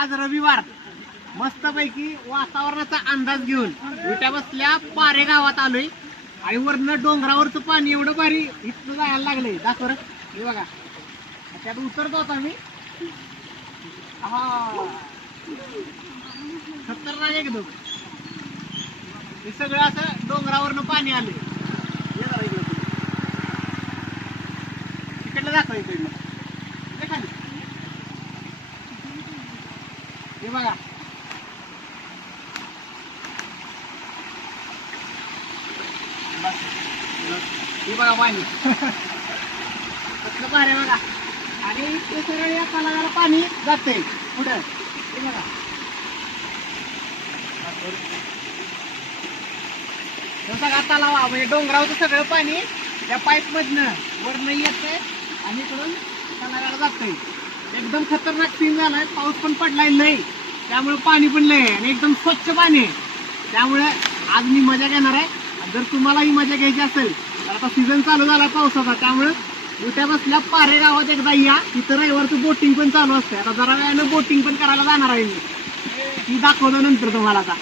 आज रविवार मस्तपैकी वातावरणाचा अंदाज घेऊन विट्या बसल्या पारे गावात आलोय आणि वरनं डोंगरावरचं पाणी एवढं भारी इथं जायला लागलंय. दाखव रे, हे बघा त्यात उतरतो आता मी. हा खतरनाक एकदम. हे सगळं असं डोंगरावरनं पाणी आलंय. हे जरा इकडं तिकडलं दाखव, इकडलं हे खाली. हे बघा हे बघा पाणी कसलं भारी बघा. आणि ते सरळ या तलावाला पाणी जाते पुढं. हे बघा सगळा तलावा म्हणजे डोंगरावचं सगळं पाणी त्या पाईप मधनं वरनं येतंय आणि इकडून तलावाला जातंय. एकदम खतरनाक सीन झालाय. पाऊस पण पडलाय लय, त्यामुळे पाणी पण लय आणि एकदम स्वच्छ पाणी आहे. त्यामुळे आज मी मजा घेणार आहे. जर तुम्हालाही मजा घ्यायची असेल तर आता सीझन चालू झाला पावसाचा, त्यामुळे विट्या बसल्या पारे गावात एकदा या. तिथं रविवारचं बोटिंग पण चालू असते. आता जरा वेळानं बोटिंग पण करायला जाणार आहे मी. ती दाखवतो नंतर तुम्हाला आता.